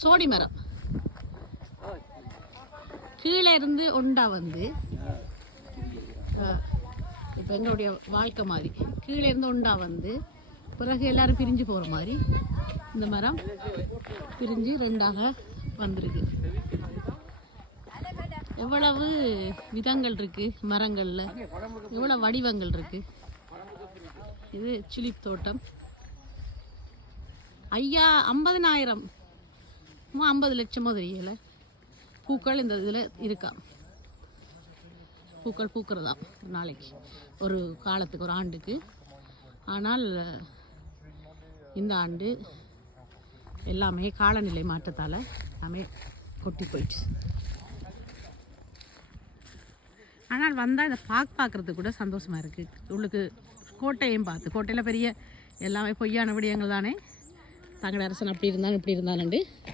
சோடி மரம் கீழே இருந்து ஒண்டா வந்து இப்போ எங்களுடைய வாழ்க்கை மாதிரி கீழே இருந்து ஒண்டா வந்து பிறகு எல்லாரும் பிரிஞ்சு போகிற மாதிரி இந்த மரம் பிரிஞ்சு ரெண்டாக வந்திருக்கு. எவ்வளவு விதங்கள் இருக்குது மரங்களில், எவ்வளோ வடிவங்கள் இருக்குது. இது சிலிப் தோட்டம். ஐயா 50,000 50 லட்சமோ தெரியல பூக்கள் இந்த இதில் இருக்கா. பூக்கள் பூக்கிறதாம் நாளைக்கு, ஒரு காலத்துக்கு, ஒரு ஆண்டுக்கு. ஆனால் இந்த ஆண்டு எல்லாமே காலநிலை மாற்றத்தால் எல்லாமே கொட்டி போயிடுச்சு. ஆனால் வந்தால் இதை பார்க்குறதுக்கு கூட சந்தோஷமாக இருக்குது. உள்ளுக்கு கோட்டையும் பார்த்து, கோட்டையில் பெரிய எல்லாமே பொய்யான விடயங்கள் தானே, தங்கட அரசன் அப்படி இருந்தாலும் இப்படி இருந்தாலும்